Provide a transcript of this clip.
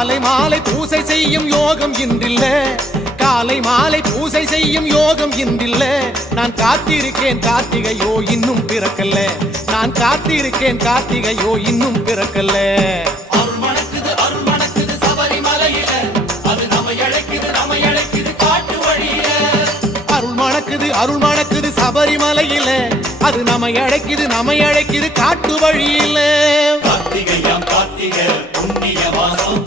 காலை மாலை பூசை செய்யும் யோகம் இன்றில்ல, காலை மாலை பூசை செய்யும் யோகம் இன்றில்ல. நான் காத்திருக்கேன் கார்த்திகையோ இன்னும் பிறக்கல்ல, நான் காத்திருக்கேன் கார்த்திகையோ இன்னும் பிறக்கல்ல. அருள் மணக்குது சபரிமலையில, அது நம்மை அழைக்குது காட்டு வழியில. அருள் மணக்குது சபரிமலையில, அது நம்மை அழைக்குது காட்டு வழியில. கார்த்திகை புண்ணிய மாசம்,